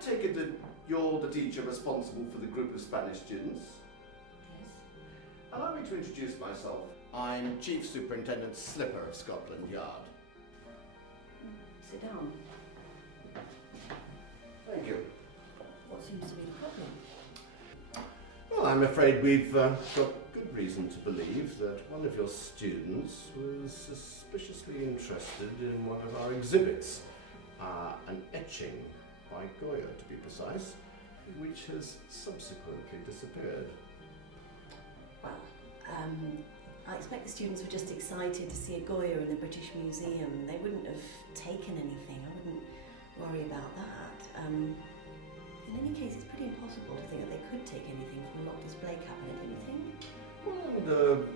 Take it that you're the teacher responsible for the group of Spanish students? Yes. Allow me to introduce myself. I'm Chief Superintendent Slipper of Scotland Yard. Sit down. Thank you. What seems to be the problem? Well, I'm afraid we've got good reason to believe that one of your students was suspiciously interested in one of our exhibits, an etching by Goya, to be precise, which has subsequently disappeared. Well, I expect the students were just excited to see a Goya in the British Museum. They wouldn't have taken anything. I wouldn't worry about that. In any case, it's pretty impossible to think that they could take anything from a locked display cabinet, don't you think? Well, under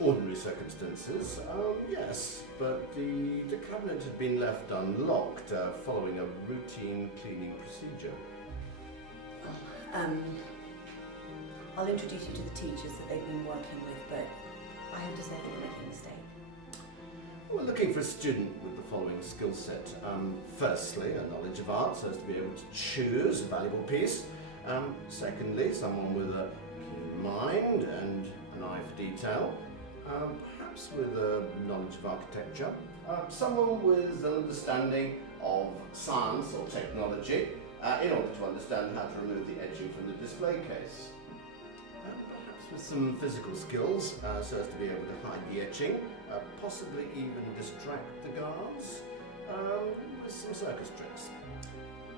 ordinary circumstances, yes, but the cabinet had been left unlocked following a routine cleaning procedure. Well, I'll introduce you to the teachers that they've been working with, but I have to say that you're making a mistake. We're looking for a student with the following skill set. Firstly, a knowledge of art so as to be able to choose a valuable piece. Secondly, someone with a keen mind and an eye for detail. Perhaps with a knowledge of architecture, someone with an understanding of science or technology in order to understand how to remove the etching from the display case. Perhaps with some physical skills so as to be able to hide the etching, possibly even distract the guards with some circus tricks.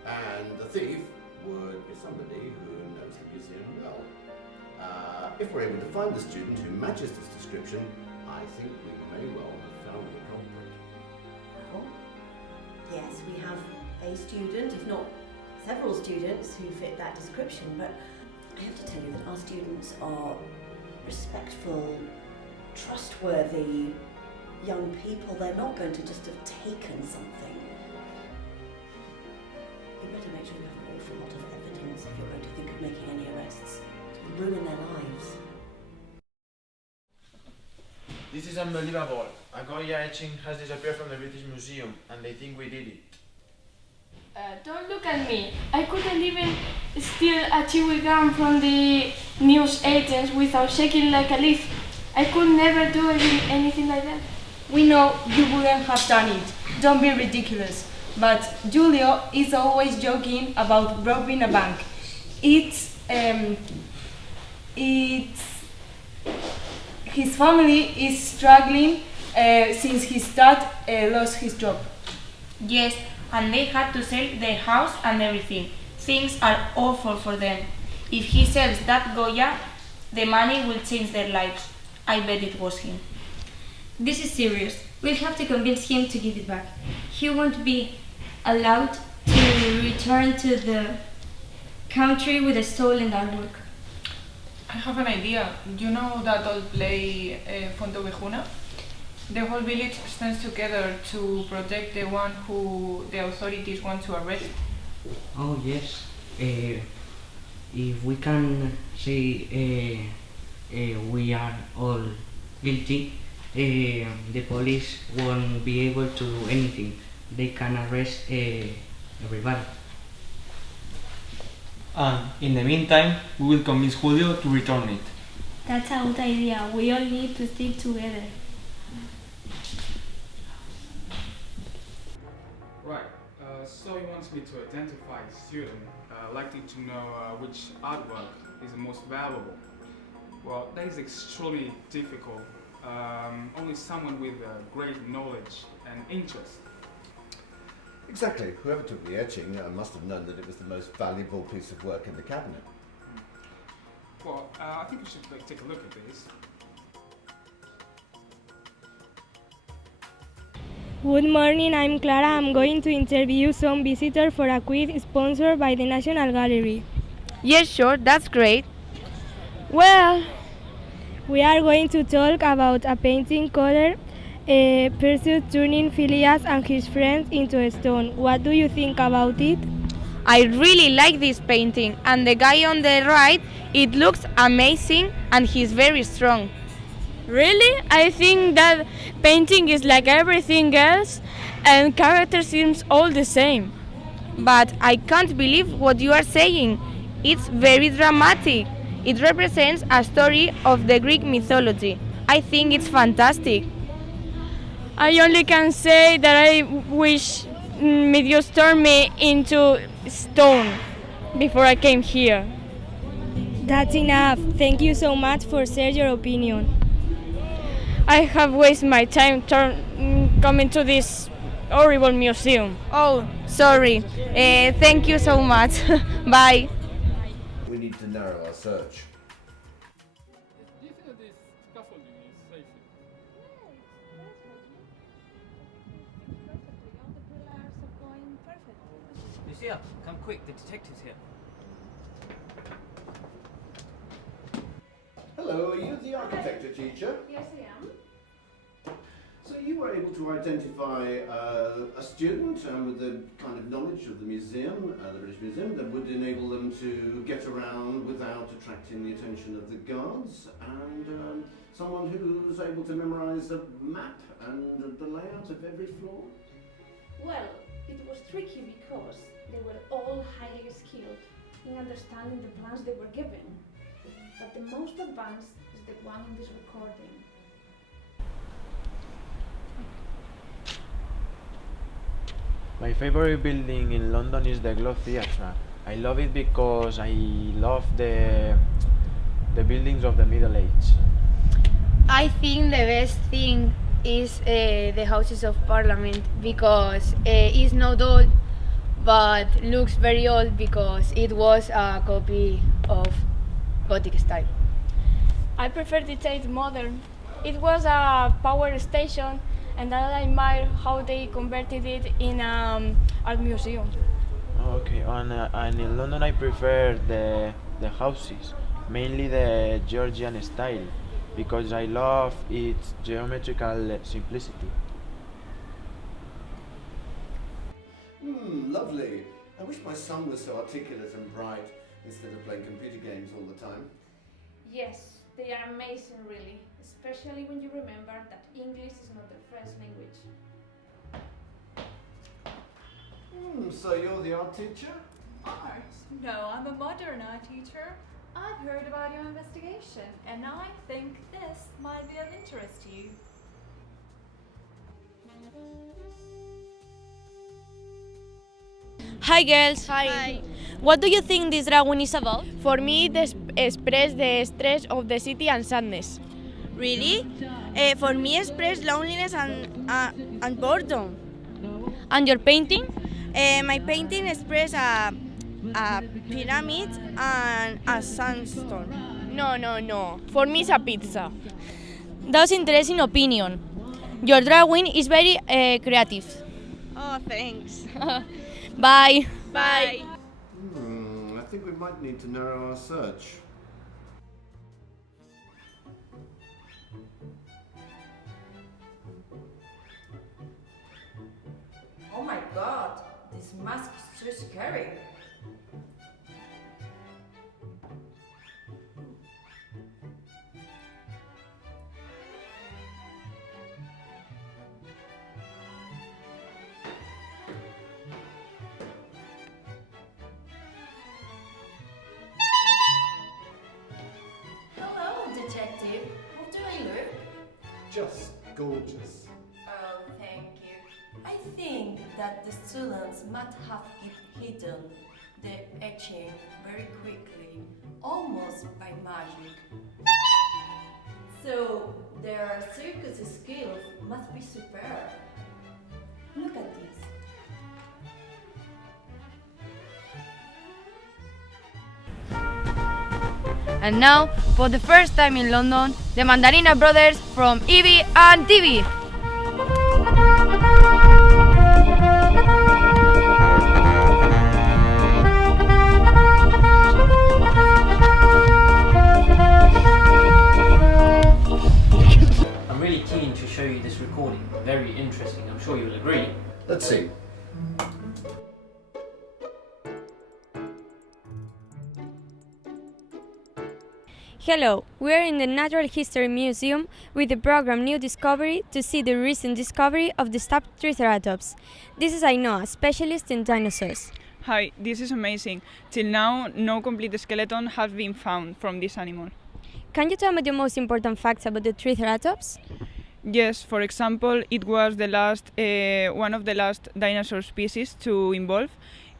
And the thief would be somebody who knows the museum well. If we're able to find the student who matches this description, I think we may well have found the culprit. Well, yes, we have a student, if not several students, who fit that description, but I have to tell you that our students are respectful, trustworthy young people. They're not going to just have taken something. You better make sure you have an awful lot of evidence if you're going to think of making any arrests. Ruin their lives. This is unbelievable. A Goya etching has disappeared from the British Museum and they think we did it. Don't look at me. I couldn't even steal a chewing gum from the news agents without shaking like a leaf. I could never do anything like that. We know you wouldn't have done it. Don't be ridiculous. But Julio is always joking about robbing a bank. His family is struggling since his dad lost his job. Yes, and they had to sell their house and everything. Things are awful for them. If he sells that Goya, the money will change their lives. I bet it was him. This is serious. We'll have to convince him to give it back. He won't be allowed to return to the country with the stolen artwork. I have an idea. You know that old play, Fontevejuna? The whole village stands together to protect the one who the authorities want to arrest. Oh yes. If we can say we are all guilty, the police won't be able to do anything. They can arrest everybody. And in the meantime, we will convince Julio to return it. That's a good idea. We all need to stick together. Right, so he wants me to identify a student likely to know which artwork is the most valuable. Well, that is extremely difficult. Only someone with great knowledge and interest. Exactly. Whoever took the etching must have known that it was the most valuable piece of work in the cabinet. Well, I think we should take a look at this. Good morning, I'm Clara. I'm going to interview some visitors for a quiz sponsored by the National Gallery. Yes, sure, that's great. Well, we are going to talk about a painting called Perseus turning Phileas and his friends into a stone. What do you think about it? I really like this painting, and the guy on the right, it looks amazing and he's very strong. Really? I think that painting is like everything else and character seems all the same. But I can't believe what you are saying. It's very dramatic. It represents a story of the Greek mythology. I think it's fantastic. I only can say that I wish Meteors turned me into stone before I came here. That's enough. Thank you so much for sharing your opinion. I have wasted my time coming to this horrible museum. Oh, sorry. Thank you so much. Bye. We need to narrow our search. Do you think that this scaffolding is safe? Lucia, come quick, the detective's here. Hello, are you the architecture teacher? Yes, I am. So you were able to identify a student with the kind of knowledge of the museum, the British Museum, that would enable them to get around without attracting the attention of the guards, and someone who's able to memorise a map and the layout of every floor? Well, it was tricky because they were all highly skilled in understanding the plans they were given. But the most advanced is the one in this recording. My favorite building in London is the Globe Theatre. I love it because I love the buildings of the Middle Age. I think the best thing is the Houses of Parliament because it's not old but looks very old because it was a copy of Gothic style. I prefer the Tate Modern. It was a power station and I admire how they converted it in an art museum. Okay, and in London I prefer the houses, mainly the Georgian style, because I love its geometrical simplicity. Lovely. I wish my son was so articulate and bright instead of playing computer games all the time. Yes, they are amazing really, especially when you remember that English is not their first language. So you're the art teacher? Art? No, I'm a modern art teacher. I've heard about your investigation, and I think this might be of interest to you. Hi girls. Hi. What do you think this drawing is about? For me, it expresses the stress of the city and sadness. Really? For me, express loneliness and boredom. And your painting? My painting express a pyramid and a sandstone. No. For me, it's a pizza. That's interesting opinion. Your drawing is very creative. Oh, thanks. Bye. Bye. I think we might need to narrow our search. Oh my god, this mask is so scary. Hello, detective. How do I look? Just gorgeous. Oh, thank you. I think that the students might have hidden the etching very quickly, almost by magic. So their circus skills must be superb. Look at this. And now, for the first time in London, the Mandarina brothers from Evie and TV. very interesting. I'm sure you'll agree. Let's see. Hello, we are in the Natural History Museum with the program New Discovery to see the recent discovery of the stuffed Triceratops. This is Ainhoa, specialist in dinosaurs. Hi, this is amazing. Till now, no complete skeleton has been found from this animal. Can you tell me the most important facts about the Triceratops? Yes, for example, it was the last, one of the last dinosaur species to evolve.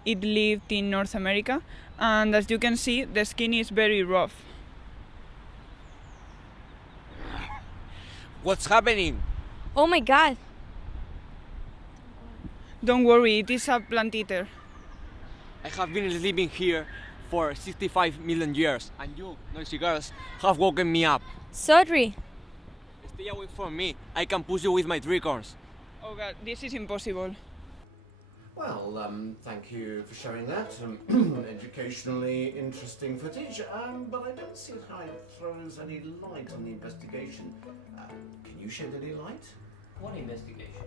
It lived in North America, and as you can see, the skin is very rough. What's happening? Oh my god! Don't worry, it is a plant eater. I have been living here for 65 million years, and you, noisy girls, have woken me up. Sorry. Stay away from me. I can push you with my tricorns. Oh god, this is impossible. Well, thank you for showing that. Educationally interesting footage, but I don't see how it throws any light on the investigation. Can you shed any light? What investigation?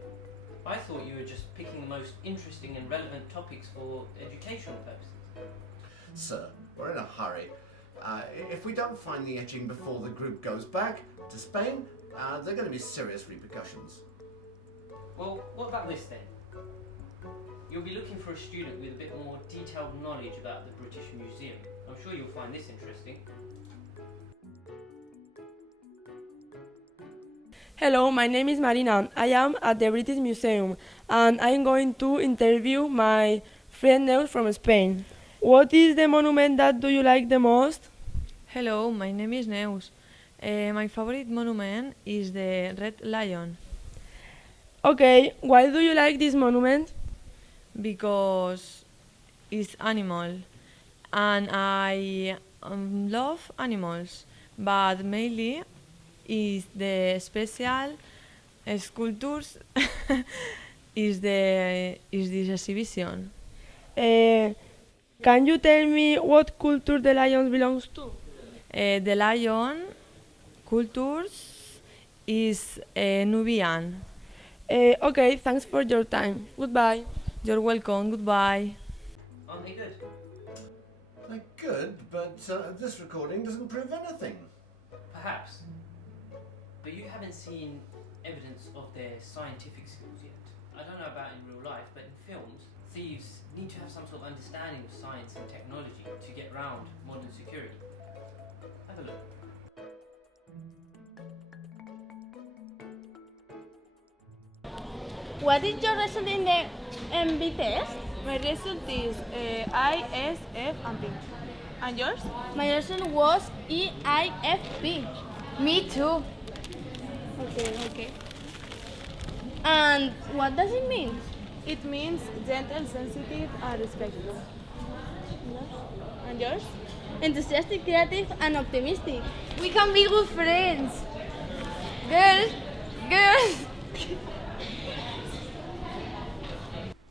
I thought you were just picking the most interesting and relevant topics for educational purposes. Sir, we're in a hurry. If we don't find the etching before the group goes back to Spain, there are going to be serious repercussions. Well, what about this then? You'll be looking for a student with a bit more detailed knowledge about the British Museum. I'm sure you'll find this interesting. Hello, my name is Marina. I am at the British Museum and I'm going to interview my friend Neus from Spain. What is the monument that do you like the most? Hello, my name is Neus. My favorite monument is the Red Lion. Okay, why do you like this monument? Because it's animal and I love animals, but mainly is the special sculptures is this exhibition. Can you tell me what culture the lion belongs to? The lion cultures is Nubian. Okay, thanks for your time. Goodbye. You're welcome. Goodbye. Aren't they good? They're good, but this recording doesn't prove anything. Perhaps. But you haven't seen evidence of their scientific skills yet. I don't know about in real life, but in films, thieves need to have some sort of understanding of science and technology to get around modern security. Have a look. What is your result in the MB test? My result is IES, F, and P. And yours? My result was EIFP. Me too. Okay. And what does it mean? It means gentle, sensitive, and respectful. And yours? Enthusiastic, creative, and optimistic. We can be good friends. Girls!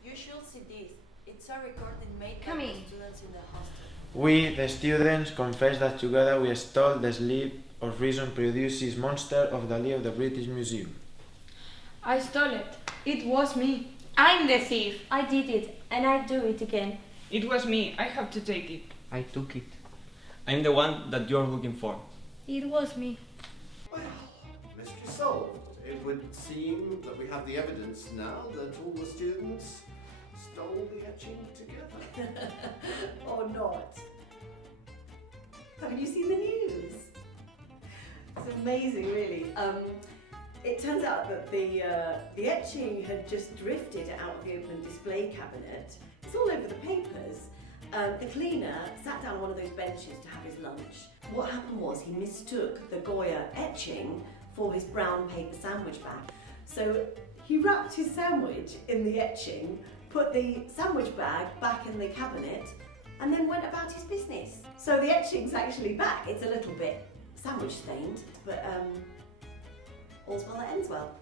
You should see this. It's a recording made by Come the in. students in the hostel. We, the students, confess that together we stole the sleep of reason produces monster of Dali of the British Museum. I stole it. It was me. I'm the thief. I did it, and I do it again. It was me. I have to take it. I took it. I'm the one that you're looking for. It was me. Well, mystery solved. It would seem that we have the evidence now that all the students stole the etching together. Or not. Haven't you seen the news? It's amazing, really. It turns out that the etching had just drifted out of the open display cabinet. It's all over the papers. The cleaner sat down on one of those benches to have his lunch. What happened was he mistook the Goya etching for his brown paper sandwich bag. So he wrapped his sandwich in the etching, put the sandwich bag back in the cabinet, and then went about his business. So the etching's actually back. It's a little bit sandwich stained, but all's well that ends well.